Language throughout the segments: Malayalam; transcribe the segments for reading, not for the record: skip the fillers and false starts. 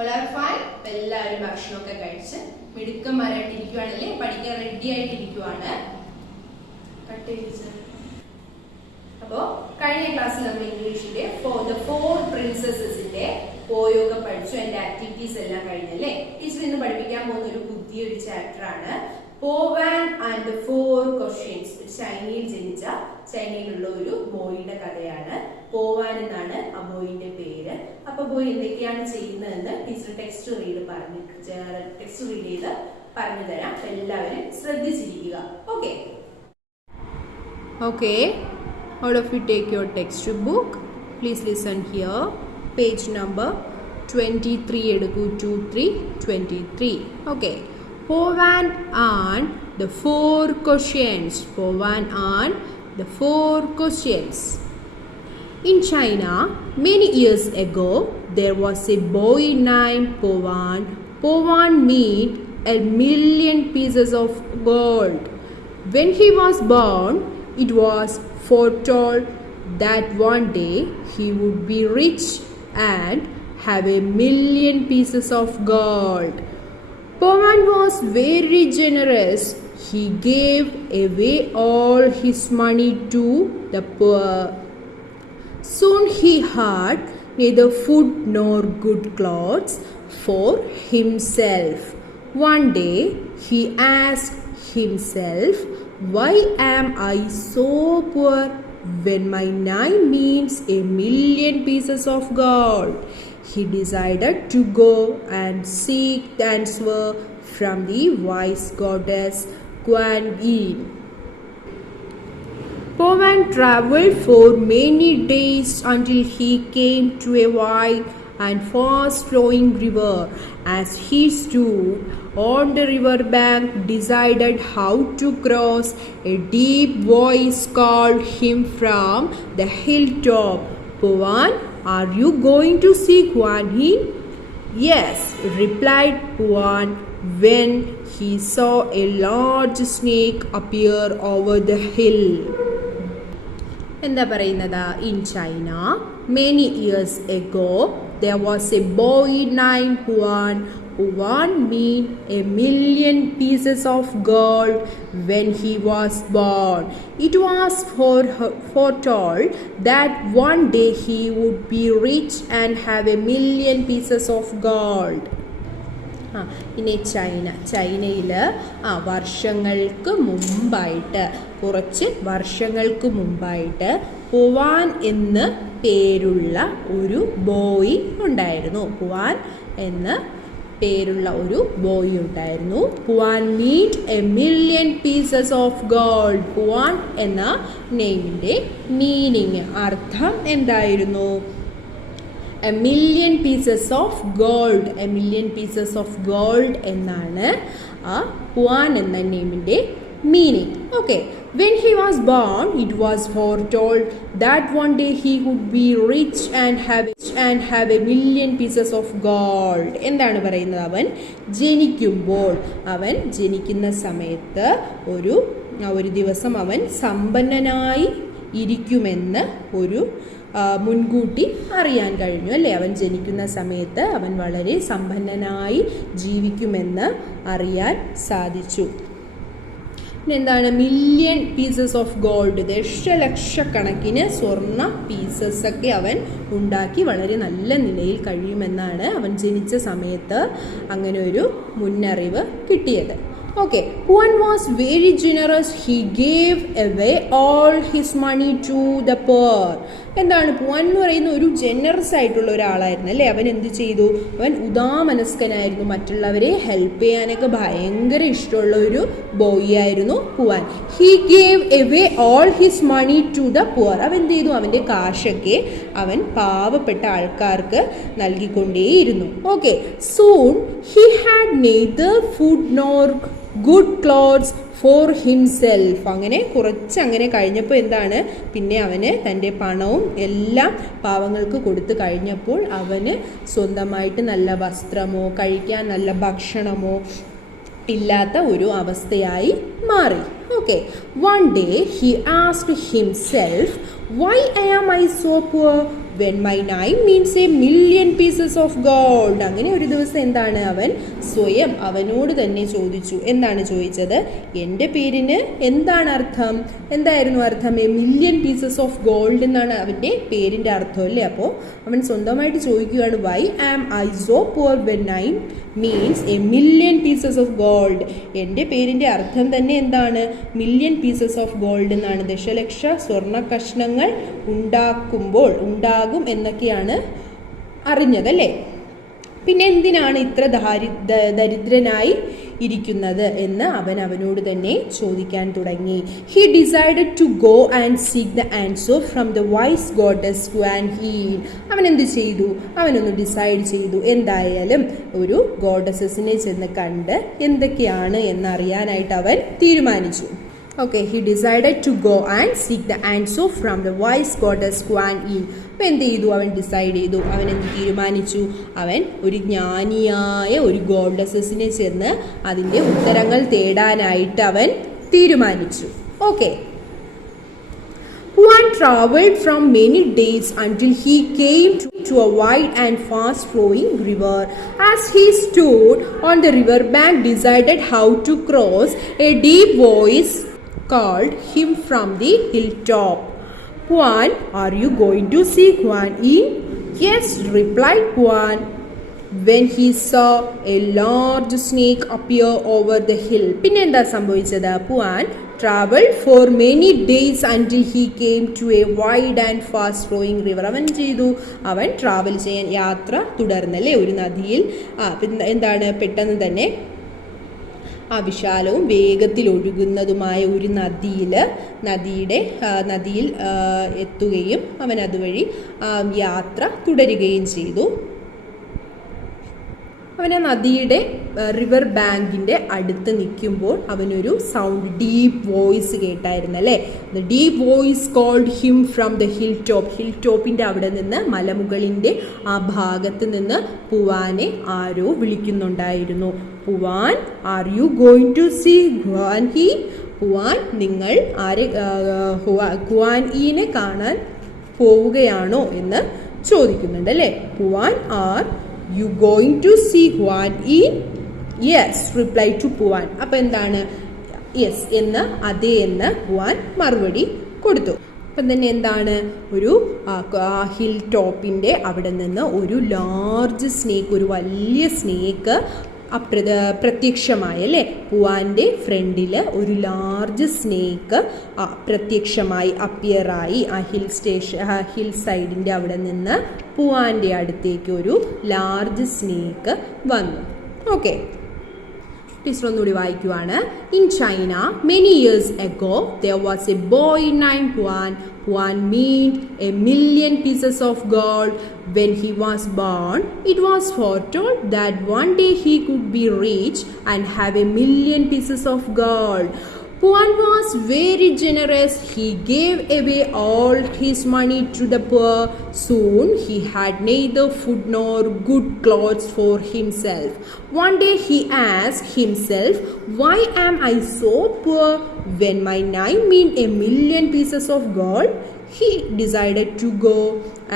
All are fine. എല്ലാവരും ഭക്ഷണമൊക്കെ കഴിച്ച് മിടുക്കന്മാരായിട്ടിരിക്കുവാണല്ലേ, പഠിക്കാൻ റെഡി ആയിട്ടിരിക്കുവാണ്. അപ്പോൾ കഴിഞ്ഞ ക്ലാസ്സിൽ നമ്മൾ ഇംഗ്ലീഷിന്റെ ദ ഫോർ പ്രിൻസസിന്റെ പോയൊക്കെ പഠിച്ചു. അതിന്റെ ആക്ടിവിറ്റീസ് എല്ലാം കഴിഞ്ഞല്ലേ. ടീച്ചർ ഇന്ന് പഠിപ്പിക്കാൻ പോകുന്ന ഒരു പുതിയൊരു ചാപ്റ്റർ ആണ് പോവാൻ ആൻഡ് ഫോർ ക്വസ്റ്റ്യൻസ്. ചൈനയിൽ ജനിച്ച ചൈനയിലുള്ള ഒരു ബോയിയുടെ കഥയാണ്. പോവാൻ എന്നാണ് ആ ബോയിന്റെ പേര്. അപ്പൊ ബോയ് എന്തൊക്കെയാണ് ചെയ്യുന്നതെന്ന് ടീച്ചർ ടെക്സ്റ്റ് റീഡ് ചെയ്ത് പറഞ്ഞു തരാം. എല്ലാവരും ശ്രദ്ധിച്ചിരിക്കുക. Okay okay all of you take your textbook. Please listen here. Page number 23 edukku 23 okay. Povan on the four questions. Povan on the four questions. In China, many years ago, there was a boy named Povan. Povan made 1,000,000 pieces of gold. When he was born, it was foretold that one day he would be rich and have 1,000,000 pieces of gold. Povan was very generous. He gave away all his money to the poor. Soon he had neither food nor good clothes for himself. One day he asked himself, "Why am I so poor when my name means 1,000,000 pieces of gold?" He decided to go and seek the answer from the wise goddess Kuan Yin. Povan traveled for many days until he came to a wide and fast-flowing river. As he stood on the river bank, decided how to cross, a deep voice called him from the hilltop. "Povan, are you going to see Kuan Yin?" "Yes," replied Povan when he saw a large snake appear over the hill. എന്താ പറയുന്നത്? In China, many years ago, there was a boy named Povan. Povan made 1,000,000 pieces of gold when he was born. It was foretold that one day he would be rich and have 1,000,000 pieces of gold. ഇനി ചൈനയിൽ കുറച്ച് വർഷങ്ങൾക്ക് മുമ്പായിട്ട് പോവാൻ എന്ന് പേരുള്ള ഒരു ബോയ് ഉണ്ടായിരുന്നു. പോവാൻ എന്ന് പേരുള്ള ഒരു ബോയ് ഉണ്ടായിരുന്നു. പോവാൻ മീറ്റ് 1,000,000 pieces of gold. പോവാൻ എന്ന നെയിമിൻ്റെ മീനിങ്, അർത്ഥം എന്തായിരുന്നു? 1,000,000 pieces of gold. 1,000,000 pieces of gold എന്നാണ് ആ പോവാൻ എന്ന നെയിമിൻ്റെ meaning. Okay. When he was born, it was foretold that one day he would be rich and have 1,000,000 pieces of gold. എന്താണ് പറയുന്നത്? അവൻ ജനിക്കുന്ന സമയത്ത് ഒരു ദിവസം അവൻ സമ്പന്നനായി ഇരിക്കുമെന്ന് മുൻകൂട്ടി അറിയാൻ കഴിഞ്ഞു അല്ലേ? അവൻ ജനിക്കുന്ന സമയത്ത് അവൻ വളരെ സമ്പന്നനായി ജീവിക്കുമെന്ന് അറിയാൻ സാധിച്ചു. എന്താണ് 1,000,000 pieces of gold? ദശലക്ഷക്കണക്കിന് സ്വർണ്ണ പീസസ് ഒക്കെ അവൻ ഉണ്ടാക്കി വളരെ നല്ല നിലയിൽ കഴിയുമെന്നാണ് അവൻ ജനിച്ച സമയത്ത് അങ്ങനെ ഒരു മുന്നറിവ് കിട്ടിയത്. Okay, Povan was very generous. He gave away all his money to the poor. എന്താണ് പോവാൻ എന്ന് പറയുന്ന ഒരു ജനറസ് ആയിട്ടുള്ള ഒരാളായിരുന്നു അല്ലേ? അവൻ എന്ത് ചെയ്തു? അവൻ ഉദാമനസ്കനായിരുന്നു. മറ്റുള്ളവരെ ഹെൽപ്പ് ചെയ്യാനൊക്കെ ഭയങ്കര ഇഷ്ടമുള്ള ഒരു ബോയ് ആയിരുന്നു പോവാൻ. He gave away all his money to the poor. അവൻ എന്ത് ചെയ്തു? അവൻ്റെ കാശൊക്കെ അവൻ പാവപ്പെട്ട ആൾക്കാർക്ക് നൽകിക്കൊണ്ടേയിരുന്നു. Okay, soon he had neither food nor good clothes for himself. അങ്ങനെ കഴിഞ്ഞപ്പോൾ എന്താണ്? പിന്നെ അവന് തൻ്റെ പണവും എല്ലാം പാവങ്ങൾക്ക് കൊടുത്തു കഴിഞ്ഞപ്പോൾ അവന് സ്വന്തമായിട്ട് നല്ല വസ്ത്രമോ കഴിക്കാൻ നല്ല ഭക്ഷണമോ ഇല്ലാത്ത ഒരു അവസ്ഥയായി മാറി. Okay, one day he asked himself, "Why am I so poor when my name means a million pieces of gold. അങ്ങനെ ഒരു ദിവസം എന്താണ് അവൻ സ്വയം അവനോട് തന്നെ ചോദിച്ചു. എന്താണ് ചോദിച്ചത്? എൻ്റെ പേരിന് എന്താണ് അർത്ഥം? എന്തായിരുന്നു അർത്ഥം? A million pieces of gold എന്നാണ് അവൻ്റെ പേരിൻ്റെ അർത്ഥം അല്ലേ? അപ്പോൾ അവൻ സ്വന്തമായിട്ട് ചോദിക്കുകയാണ്, why am I so poor when I means a million pieces of gold. എൻ്റെ പേരിൻ്റെ അർത്ഥം തന്നെ എന്താണ്? മില്യൺ പീസസ് ഓഫ് ഗോൾഡ് എന്നാണ്. ദശലക്ഷ സ്വർണ്ണ കഷ്ണങ്ങൾ ഉണ്ടാകും എന്നൊക്കെയാണ് അറിഞ്ഞതല്ലേ? പിന്നെ എന്തിനാണ് ഇത്ര ദരിദ്രനായി ഇരിക്കുന്നത് എന്ന് അവനോട് തന്നെ ചോദിക്കാൻ തുടങ്ങി. He decided to go and seek the answer from the wise goddess Kuan Yin. അവൻ എന്ത് ചെയ്തു? അവനൊന്ന് ഡിസൈഡ് ചെയ്തു. എന്തായാലും ഒരു ഗോഡസസിനെ ചെന്ന് കണ്ട് എന്തൊക്കെയാണ് എന്നറിയാനായിട്ട് അവൻ തീരുമാനിച്ചു. Okay, he decided to go and seek the answer from the wise goddess Kuan Yin. അപ്പോൾ എന്ത് ചെയ്തു? അവൻ ഡിസൈഡ് ചെയ്തു. അവൻ എന്ത് തീരുമാനിച്ചു? അവൻ ഒരു ജ്ഞാനിയായ ഒരു ഗോഡസസിനെ ചെന്ന് അതിൻ്റെ ഉത്തരങ്ങൾ തേടാനായിട്ട് അവൻ തീരുമാനിച്ചു. Okay. Kuan traveled from many days until he came to a wide and fast-flowing river. As he stood on the river bank, decided how to cross, a deep voice called him from the hilltop. Kuan, are you going to see Kuan Yin? Yes, replied Kuan. When he saw a large snake appear over the hill. പിന്നെ എന്താ സംഭവിച്ചത്? Kuan traveled for many days until he came to a wide and fast flowing river. അവൻ ചെയ്തു? അവൻ ട്രാവൽ ചെയ്യാൻ യാത്ര തുടർന്നല്ലേ ഒരു നദിയിൽ. എന്താണ് പെട്ടെന്ന് തന്നെ ആ വിശാലവും വേഗത്തിൽ ഒഴുകുന്നതുമായ ഒരു നദിയിൽ എത്തുകയും അവൻ അതുവഴി യാത്ര തുടരുകയും ചെയ്തു. അവൻ ആ നദിയുടെ റിവർ ബാങ്കിൻ്റെ അടുത്ത് നിൽക്കുമ്പോൾ അവനൊരു സൗണ്ട്, ഡീപ്പ് വോയിസ് കേട്ടായിരുന്നു അല്ലേ? The deep voice called him from the hill ടോപ്പിൻ്റെ അവിടെ നിന്ന്, മലമുകളിൻ്റെ ആ ഭാഗത്ത് നിന്ന് പൂവാനെ ആരോ വിളിക്കുന്നുണ്ടായിരുന്നു. Po Wan, are you going to see Kuan Yin? Po Wan, നിങ്ങൾ ഗ്വാൻ ഈനെ കാണാൻ പോവുകയാണോ എന്ന് ചോദിക്കുന്നുണ്ട് അല്ലേ? Po Wan, are you going to see Kuan Yin? Yes, replied to Kuan. അപ്പോൾ എന്താണ്? യെസ് എന്ന്, അതേ എന്ന് കുവാൻ മറുപടി കൊടുത്തു. അപ്പം തന്നെ എന്താണ്? ഒരു ഹിൽ ടോപ്പിൻ്റെ അവിടെ നിന്ന് ഒരു ലാർജ് സ്നേക്ക്, ഒരു വലിയ സ്നേക്ക് പ്രത്യക്ഷമായി അല്ലേ? പൂവാൻ്റെ ഫ്രണ്ടിൽ ഒരു ലാർജ് സ്നേക്ക് പ്രത്യക്ഷമായി, അപ്പിയറായി. ആ ഹിൽ സൈഡിൻ്റെ അവിടെ നിന്ന് പൂവാൻ്റെ അടുത്തേക്ക് ഒരു ലാർജ് സ്നേക്ക് വന്നു. ഓക്കെ, ടീച്ചർ ഒന്നുകൂടി വായിക്കുവാണ്. In China many years ago there was a boy named Kuan. Kuan meant a million pieces of gold. When he was born, it was foretold that one day he could be rich and have a million pieces of gold. Kuan was very generous. He gave away all his money to the poor. Soon he had neither food nor good clothes for himself. One day he asked himself, why am I so poor when my name means a million pieces of gold? He decided to go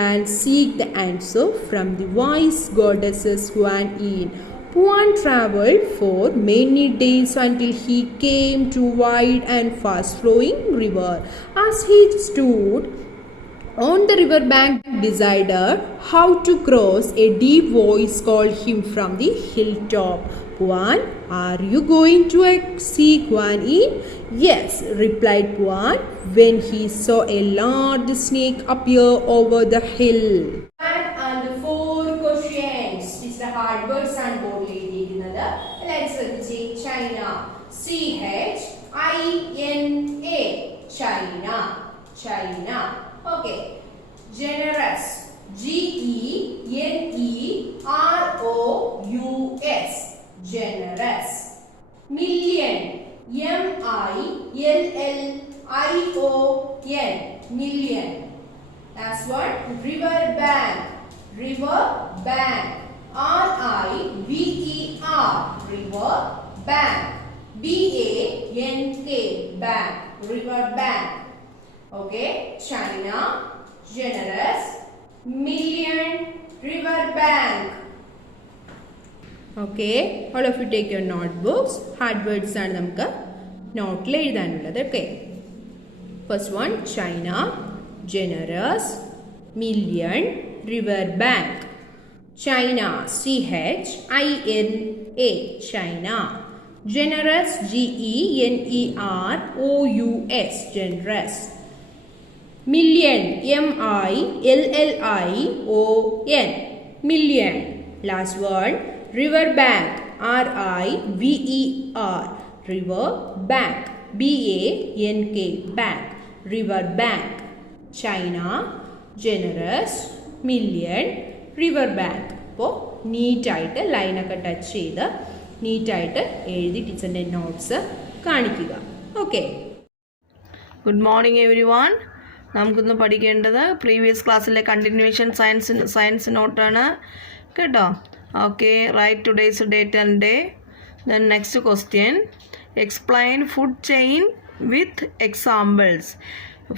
and seek the answer from the wise goddesses Kuan Yin. Kuan traveled for many days until he came to a wide and fast-flowing river. As he stood on the river bank, decided how to cross, a deep voice called him from the hilltop. Kuan, are you going to see Kuan Yin? Yes, replied Kuan, when he saw a large snake appear over the hill. And the four questions is the hard words and board എഴുതിയിരിക്കുന്നത്. Let's see. China, CHINA, China. Okay. Generous, GENEROUS, generous. Million, MILLION, million. That's what? River bank, RIVER, RIVER, river bank, BANK, bank, river bank. Okay, China, generous. million, river bank. Okay, all of you take your notebooks. Hard words ആണ് നമുക്ക് നോട്ടിൽ എഴുതാനുള്ളത്. Okay. First one, China, generous, million, river bank. China, C-H-I-N-A, China. Generous, G-E-N-E-R-O-U-S, generous. Million, M-I-L-L-I-O-N, million. Last word, river bank, R-I-V-E-R, river bank, B-A-N-K, bank, river bank. China, generous, million, river bank. അപ്പോൾ നീറ്റായിട്ട് ലൈനൊക്കെ ടച്ച് ചെയ്ത് നീറ്റായിട്ട് എഴുതി ടീച്ചറിൻ്റെ നോട്ട്സ് കാണിക്കുക. Okay. Good morning everyone. നമുക്കിന്ന് പഠിക്കേണ്ടത് പ്രീവിയസ് ക്ലാസ്സിലെ കണ്ടിന്യൂവേഷൻ സയൻസ് നോട്ടാണ് കേട്ടോ. Okay, write today's date and day. Then next question, explain food chain with examples.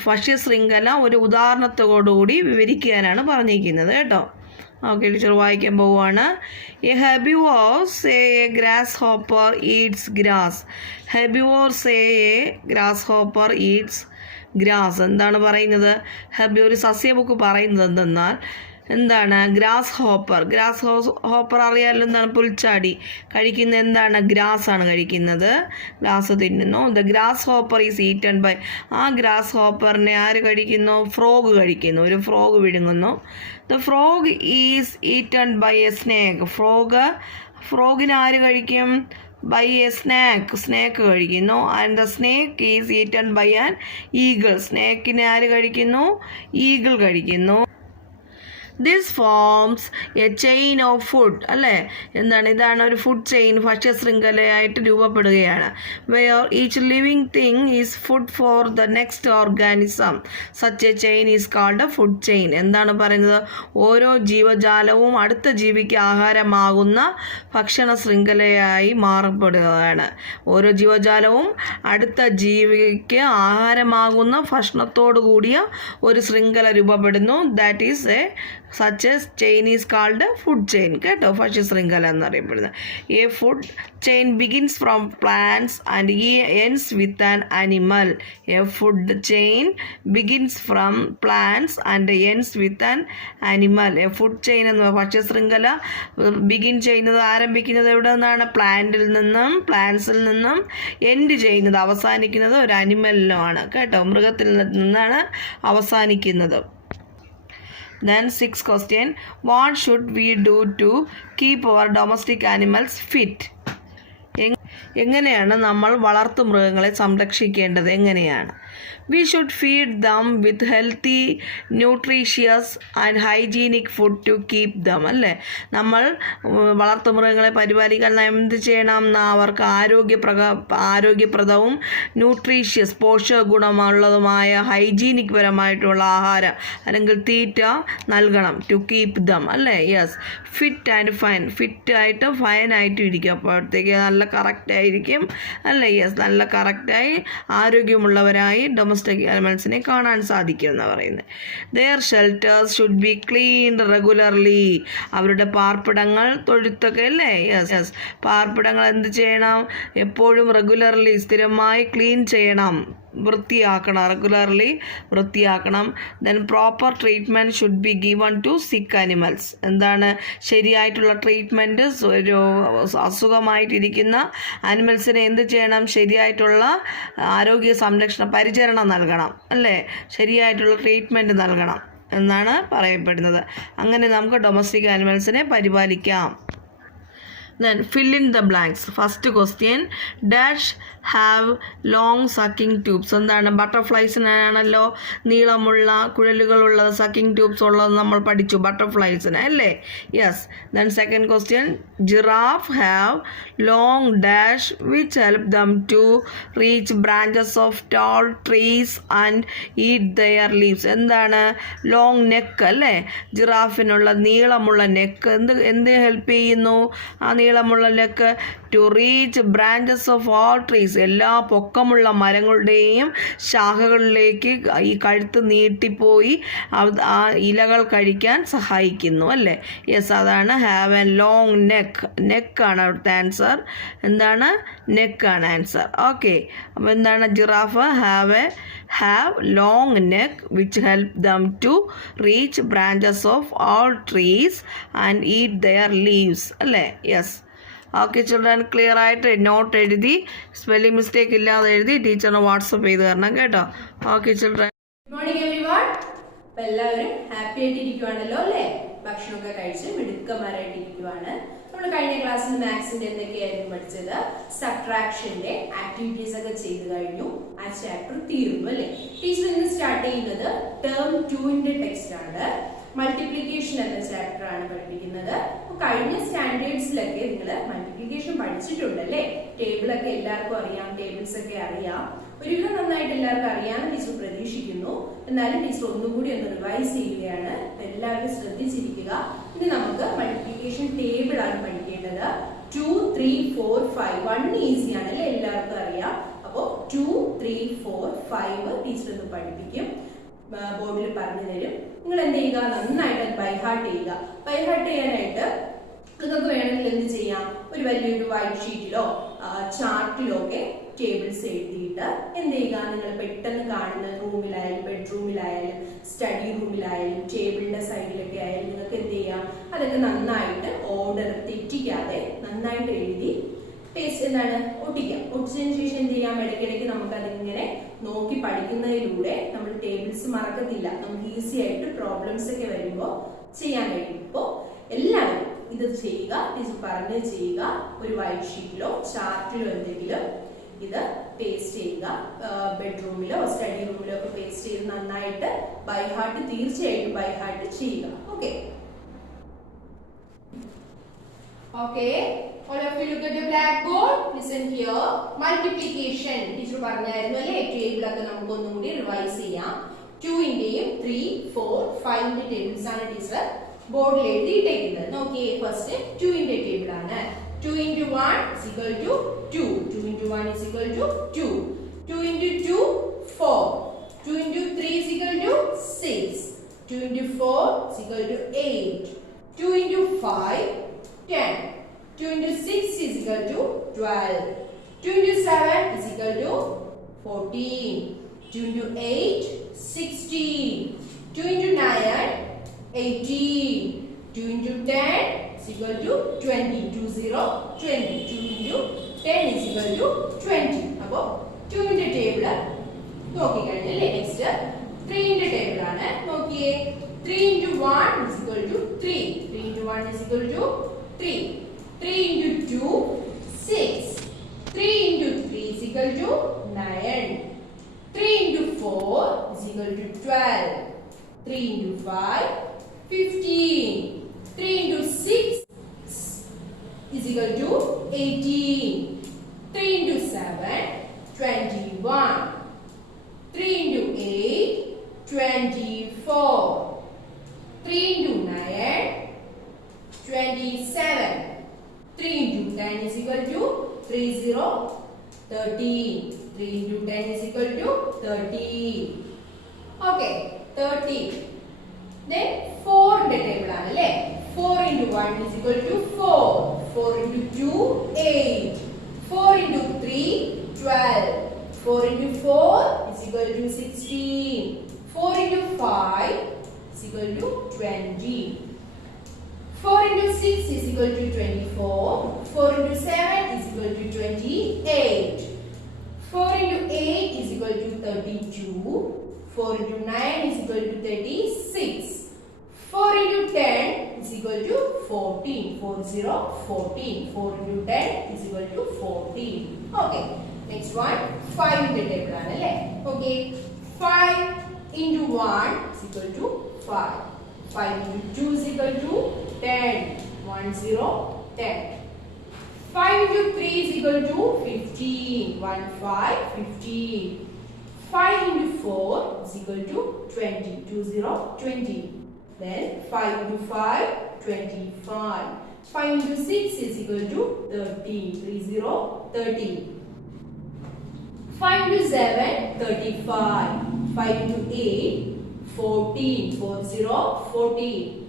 ഭക്ഷ്യശൃംഖല ഒരു ഉദാഹരണത്തോടുകൂടി വിവരിക്കാനാണ് പറഞ്ഞിരിക്കുന്നത് കേട്ടോ. ഓക്കെ, ടീച്ചർ വായിക്കാൻ പോവുകയാണ്. A herbivore say a grasshopper eats grass. Herbivore say a grasshopper eats grass. എന്താണ് പറയുന്നത്? ഒരു സസ്യബുക്ക് പറയുന്നത് എന്തെന്നാൽ എന്താണ്? ഗ്രാസ് ഹോപ്പർ അറിയാമല്ലോ, എന്താണ്? പുൽച്ചാടി കഴിക്കുന്ന എന്താണ്? ഗ്രാസ് ആണ് കഴിക്കുന്നത്, ഗ്രാസ് തിന്നുന്നു. The grasshopper is eaten by. ആ ഗ്രാസ് ഹോപ്പറിനെ ആര് കഴിക്കുന്നു? ഫ്രോഗ് കഴിക്കുന്നു, ഒരു ഫ്രോഗ് വിഴുങ്ങുന്നു. The frog is eaten by a snake. ഫ്രോഗിനെ ആര് കഴിക്കും? ബൈ എ സ്നേക്ക് കഴിക്കുന്നു. And the snake is eaten by an eagle. സ്നേക്കിനെ ആര് കഴിക്കുന്നു? ഈഗിൾ കഴിക്കുന്നു. This forms a chain of food. അല്ലേ, എന്താണ്? ഇതാണ് ഒരു ഫുഡ് ചെയിൻ, ഭക്ഷ്യശൃംഖലയായിട്ട് രൂപപ്പെടുകയാണ്. Where each living thing is food for the next organism. Such A chain is called A food chain. എന്താണ് പറയുന്നത്? ഓരോ ജീവജാലവും അടുത്ത ജീവിക്ക് ആഹാരമാകുന്ന ഭക്ഷണ ശൃംഖലയായി മാറപ്പെടുകയാണ്. ഓരോ ജീവജാലവും അടുത്ത ജീവിക്ക് ആഹാരമാകുന്ന ഭക്ഷണത്തോടു കൂടിയ ഒരു ശൃംഖല രൂപപ്പെടുന്നു. That is A such as chain is called a food chain കേട്ടോ, ഭക്ഷ്യശൃംഖല എന്നറിയപ്പെടുന്നത്. A food chain begins from plants and ends with an animal. A food chain begins from plants and ends with an animal. A food chain എന്ന ഭക്ഷ്യശൃംഖല ബിഗിൻ ചെയ്യുന്നത്, ആരംഭിക്കുന്നത് എവിടെ നിന്നാണ്? പ്ലാന്റ്സിൽ നിന്നും എൻഡ് ചെയ്യുന്നത്, അവസാനിക്കുന്നത് ഒരു അനിമലിലുമാണ് കേട്ടോ, മൃഗത്തിൽ നിന്നാണ് അവസാനിക്കുന്നത്. Then sixth question, what should we do to keep our domestic animals fit? എങ്ങനെയാണ് നമ്മൾ വളർത്തു മൃഗങ്ങളെ സംരക്ഷിക്കേണ്ടത്? എങ്ങനെയാണ്? We should feed them with healthy, nutritious and hygienic food to keep them. അല്ലേ, നമ്മൾ വളർത്തുമൃഗങ്ങളെ പരിപാലിക്കാൻ എന്ത് ചെയ്യണം? അവർക്ക് ആരോഗ്യപ്രദവും ന്യൂട്രീഷ്യസ് പോഷക ഗുണമുള്ളതുമായ ഹൈജീനിക് പരമായിട്ടുള്ള ആഹാരം അല്ലെങ്കിൽ തീറ്റ നൽകണം. To keep them. അല്ലേ, യെസ്. Fit and fine. ഫിറ്റായിട്ട് ഫൈനായിട്ടും ഇരിക്കും, അപ്പോഴത്തേക്ക് നല്ല കറക്റ്റായിരിക്കും. അല്ലേ, യെസ്, നല്ല കറക്റ്റായി ആരോഗ്യമുള്ളവരായി ഡൊമസ്റ്റിക് ആനിമൽസിനെ കാണാൻ സാധിക്കും എന്ന് പറയുന്നത്. Their shelters should be cleaned regularly. അവരുടെ പാർപ്പിടങ്ങൾ, തൊഴുത്തൊക്കെ അല്ലേ, യെസ്, പാർപ്പിടങ്ങൾ എന്ത് ചെയ്യണം? എപ്പോഴും റെഗുലർലി സ്ഥിരമായി ക്ലീൻ ചെയ്യണം, റെഗുലർലി വൃത്തിയാക്കണം. Then proper treatment should be given to sick animals. എന്താണ് ശരിയായിട്ടുള്ള ട്രീറ്റ്മെൻറ്റ്? ഒരു അസുഖമായിട്ടിരിക്കുന്ന ആനിമൽസിനെ എന്ത് ചെയ്യണം? ശരിയായിട്ടുള്ള ആരോഗ്യ പരിചരണം നൽകണം. അല്ലേ, ശരിയായിട്ടുള്ള ട്രീറ്റ്മെൻറ്റ് നൽകണം എന്നാണ് പറയപ്പെടുന്നത്. അങ്ങനെ നമുക്ക് domestic ആനിമൽസിനെ പരിപാലിക്കാം. Then fill in the blanks. First question, dash have long sucking tubes. എന്താണ്? ബട്ടർഫ്ലൈസിനാണല്ലോ നീളമുള്ള കുഴലുകളുള്ള സക്കിംഗ് ട്യൂബ്സ് ഉള്ളത് നമ്മൾ പഠിച്ചു, ബട്ടർഫ്ലൈസിന് അല്ലേ, yes. Then second question, giraffe have long dash which help them to reach branches of tall trees and eat their leaves. എന്താണ്? ലോങ് നെക്ക് അല്ലേ, ജിറാഫിനുള്ള നീളമുള്ള നെക്ക് എന്ത് ഹെൽപ്പ് ചെയ്യുന്നു? ആ നീളമുള്ള leg to reach branches of all trees. എല്ലാ പൊക്കമുള്ള മരങ്ങളുടെയും ശാഖകളിലേക്ക് ഈ കഴുത്ത് നീട്ടിപ്പോയി ആ ഇലകൾ കഴിക്കാൻ സഹായിക്കുന്നു അല്ലേ. യെസ്, അതാണ് ഹാവ് എ ലോങ് നെക്കാണ് അവിടുത്തെ ആൻസർ. എന്താണ്? നെക്കാണ് ആൻസർ. ഓക്കെ, അപ്പോൾ എന്താണ് giraffe? Have long neck which help them to reach branches of all trees and eat their leaves അല്ലേ. യെസ്, ഓക്കെ ചിൽഡ്രൻ, ക്ലിയർ ആയിട്ട് നോട്ട് എഴുതി സ്പെല്ലിംഗ് മിസ്റ്റേക്ക് ഇല്ലാതെ എഴുതി ടീച്ചറിന് വാട്സപ്പ് ചെയ്ത് തരണം കേട്ടോ. Okay children. Good morning everyone. അപ്പോൾ എല്ലാവരും ഹാപ്പി ആയിട്ടിരിക്കുവാണല്ലോ അല്ലേ? ഭക്ഷണമൊക്കെ കഴിച്ച് മിടുക്കന്മാരായിട്ടിരിക്കുവാണ്. നമ്മൾ കഴിഞ്ഞ ക്ലാസ്സിൽ മാത്സിന്റെ എന്തൊക്കെയായിരുന്നു പഠിച്ചത്? സബ്ട്രാക്ഷന്റെ ആക്ടിവിറ്റീസ് ഒക്കെ ചെയ്ത് കഴിഞ്ഞു. ആ ചാപ്റ്റർ തീർന്നു അല്ലേ? ടീച്ചർ ഇന്ന് സ്റ്റാർട്ട് ചെയ്യുന്നത് ടേം 2ന്റെ ടെക്സ്റ്റ് ആണ്. മൾട്ടിപ്ലിക്കേഷൻ എന്ന ചാപ്റ്റർ ആണ് പഠിപ്പിക്കുന്നത്. കഴിഞ്ഞ സ്റ്റാൻഡേർഡ്സിലൊക്കെ നിങ്ങൾ മൾട്ടിപ്ലിക്കേഷൻ പഠിച്ചിട്ടുണ്ടല്ലേ? ടേബിളൊക്കെ എല്ലാവർക്കും അറിയാം, ടേബിൾസ് ഒക്കെ അറിയാം. ഒരുവിധം നന്നായിട്ട് എല്ലാവർക്കും അറിയാമെന്ന് ടീച്ചർ പ്രതീക്ഷിക്കുന്നു. എന്നാലും ടീച്ചർ ഒന്നുകൂടി ഒന്ന് റിവൈസ് ചെയ്യുകയാണ്. എല്ലാവരും ശ്രദ്ധിച്ചിരിക്കുക. ഇനി നമുക്ക് മൾട്ടിപ്ലിക്കേഷൻ ടേബിൾ ആണ് പഠിക്കേണ്ടത്. 2, 3, 4, 5. 1 ഈസിയാണ് അല്ലേ? എല്ലാവർക്കും അറിയാം. അപ്പോൾ 2, 3, 4, 5 ടീച്ചർ ഒന്ന് പഠിപ്പിക്കും, ബോർഡിൽ പറഞ്ഞു തരും. നിങ്ങൾ എന്ത് ചെയ്യുക? നന്നായിട്ട് ബൈഹാർട്ട് ചെയ്യുക. ബൈഹാർട്ട് ചെയ്യാനായിട്ട് നിങ്ങൾക്ക് വേണമെങ്കിൽ എന്ത് ചെയ്യാം? ഒരു വലിയൊരു വൈറ്റ് ഷീറ്റിലോ ചാർട്ടിലോ ഒക്കെ ടേബിൾസ് എഴുതിയിട്ട് എന്ത് ചെയ്യുക? നിങ്ങൾ പെട്ടെന്ന് കാണുന്ന റൂമിലായാലും ബെഡ്റൂമിലായാലും സ്റ്റഡി റൂമിലായാലും ടേബിളിന്റെ സൈഡിലൊക്കെ ആയാലും നിങ്ങൾക്ക് എന്ത് ചെയ്യാം? അതൊക്കെ നന്നായിട്ട് ഓർഡർ തെറ്റിക്കാതെ നന്നായിട്ട് എഴുതി ഒട്ടിക്കാം. ഒട്ടിച്ചതിന് ശേഷം എന്ത് ചെയ്യാം? ഇടയ്ക്കിടയ്ക്ക് നമുക്ക് അതിങ്ങനെ നോക്കി പഠിക്കുന്നതിലൂടെ നമ്മൾ ടേബിൾസ് മറക്കത്തില്ല. നമുക്ക് ഈസി ആയിട്ട് പ്രോബ്ലംസ് ഒക്കെ വരുമ്പോൾ ചെയ്യാൻ കഴിയും. അപ്പോൾ എല്ലാവരും ഇത് ചെയ്യുക. ടീച്ചർ പറഞ്ഞ് ചെയ്യുക. ഒരു വൈറ്റ് ഷീറ്റിലോ ചാർട്ടിലോ എന്തെങ്കിലും ഇത് പേസ്റ്റ് ചെയ്യുക. ബെഡ്റൂമിലോ സ്റ്റഡി റൂമിലോ ഒക്കെ പേസ്റ്റ് ചെയ്ത് നന്നായിട്ട് ബൈഹാർട്ട്, തീർച്ചയായിട്ടും ബൈഹാർട്ട് ചെയ്യുക. Okay, okay, all of you look at the blackboard. Listen here. Multiplication. Teacher പറഞ്ഞായിരുന്നു അല്ലേ? ടേബിൾ ഒക്കെ നമുക്ക് ഒന്നുകൂടി റിവൈസ് ചെയ്യാം. 2ന്റെയും 3, 4, 5ന്റെ ടേബിൾസ് ആണ് ടീച്ചർ ബോർഡിൽ എഴുതിയിട്ടേക്കുന്നത്. നോക്കിയേ, ഫസ്റ്റ് 2ന്റെ ടേബിൾ ആണ്. 2 into 1 is equal to 2. 2 into 1 is equal to 2. 2 into 2, 4. 2 into 3 is equal to 6. 2 into 4 is equal to 8. 2 into 5, 10. 2 into 6 is equal to 12. 2 into 7 is equal to 14. 2 into 8, 16. 2 into 9, 18. 2 into 10 is equal to 20. 2 0, 20. 2 into 10 is equal to 20. അപ്പോൾ 2ന്റെ ടേബിൾ നോക്കിക്കഴിഞ്ഞല്ലേ? നെക്സ്റ്റ് 3ന്റെ ടേബിൾ ആണ്. നോക്കിയേ, 3 into 1 is equal to 3. 3 into 1 is equal to 3. 3 into 2, 6. 3 into 3 is equal to 9. 3 into 4 is equal to 12. 3 into 5, 15. 3 into 6 is equal to 18. 3 into 7, 21. 3 into 8, 24. 3 into 9, 27. 3 into 10 is equal to 30, 13. 3 into 10 is equal to 13. Okay, 13. Then 4 ന്റെ ടേബിൾ ആണ് അല്ലേ? 4 into 1 is equal to 4. 4 into 2, 8. 4 into 3, 12. 4 into 4 is equal to 16. 4 into 5 is equal to 20. 4 into 6 is equal to 24. 4 into 7 is equal to 28. 4 into 8 is equal to 32. 4 into 9 is equal to 36. 4 into 10 is equal to 14. 4 0, 14. 4 into 10 is equal to 14. Okay. Next one, 5 in the table ആണ് അല്ലേ? Okay. 5 into 1 is equal to 5. 5 into 2 is equal to 10. 1 0, 10. 5 into 3 is equal to 15. 1 5, 15. 5 into 4 is equal to 20. 2 0, 20. Then 5 into 5, 25. 5 into 6 is equal to 13. 30, 13. 5 into 7, 35. 5 into 8, 14. 40, 14.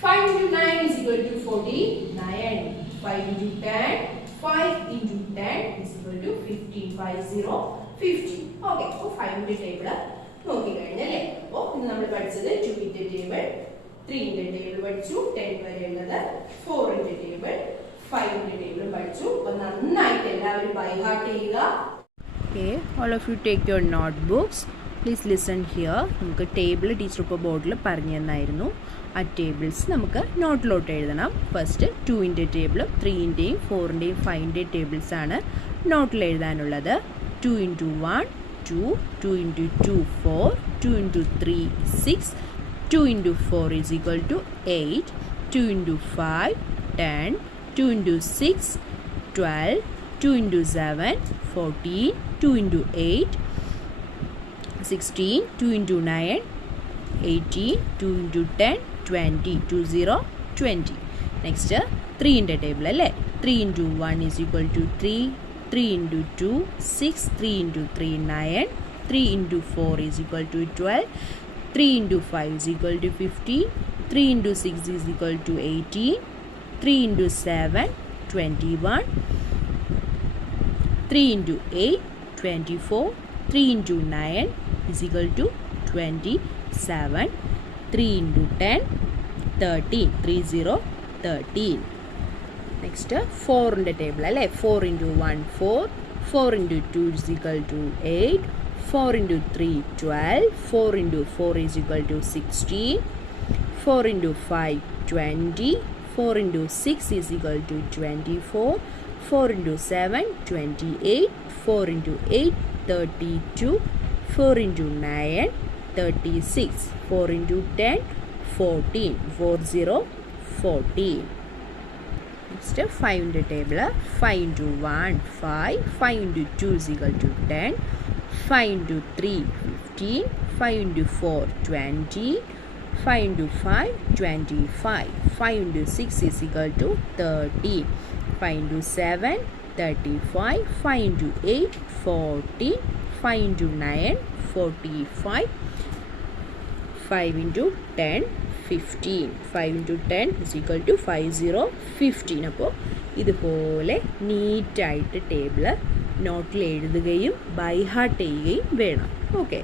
5 into 9 is equal to 49. 5 into 10, 5 into 10 is equal to 15. 50, 50. Okay, so 5 into table. Okay, so we have പഠിച്ചത് 2 into table, 3 into table പഠിച്ചു, 10 വരെയുള്ളത്, 4 into table, 5 into table പഠിച്ചു. അപ്പോൾ നന്നായിട്ട് എല്ലാവരും ബൈ ഹാർട്ട് ചെയ്യുക. Okay, all of you take your notebooks. Please listen here. നമുക്ക് ടേബിൾ ടീച്ചർ ഇപ്പോൾ ബോർഡിൽ പറഞ്ഞു തന്നായിരുന്നു. ആ ടേബിൾസ് നമുക്ക് നോട്ടിലോട്ട് എഴുതണം. ഫസ്റ്റ് 2-ൻ്റെ ടേബിളും 3-ൻ്റെയും 4-ൻ്റെയും 5-ൻ്റെയും ടേബിൾസ് ആണ് നോട്ടിൽ എഴുതാനുള്ളത്. 2 into 1, 2, 2 into 2, 4, 2 into 3, 6, 2 into 4 is equal to 8, 2 into 5, 10, 2 into 6, 12, 2 into 7, 14, 2 into 8, 16, 2 into 9, 18, 2 into 10, 20, 20, 20. Next, 3 in the table. 3 into 1 is equal to 3, 3 into 2, 6, 3 into 3, 9, 3 into 4 is equal to 12, 3 into 5 is equal to 15, 3 into 6 is equal to 18, 3 into 7, 21, 3 into 8, 24, 3 into 9 is equal to 27, 3 into 10, 13, 30, 13. Next, 4 in the table. 4 into 1, 4, 4 into 2 is equal to 8, 4 into 3, 12, 4 into 4 is equal to 16, 4 into 5, 20, 4 into 6 is equal to 24, 4 into 7, 28, 4 into 8, 32, 4 into 9, 36, 4 into 10, 14, 40, 14. Next, 5 in the table. 5 into 1, 5, 5 into 2 is equal to 10, 5 into 3, 15, 5 into 4, 20, 5 into 5, 25, 5 into 6 is equal to 30, 5 into 7, 35, 5 into 8, 40, 5 into 9, 45, 5 into 10, 15. 5 into 10 is equal to 50, 15. അപ്പോൾ ഇതുപോലെ നീറ്റായിട്ട് ടേബിള് നോട്ടിൽ എഴുതുകയും ബൈ ഹാർട്ട് ചെയ്യുകയും വേണം. ഓക്കെ.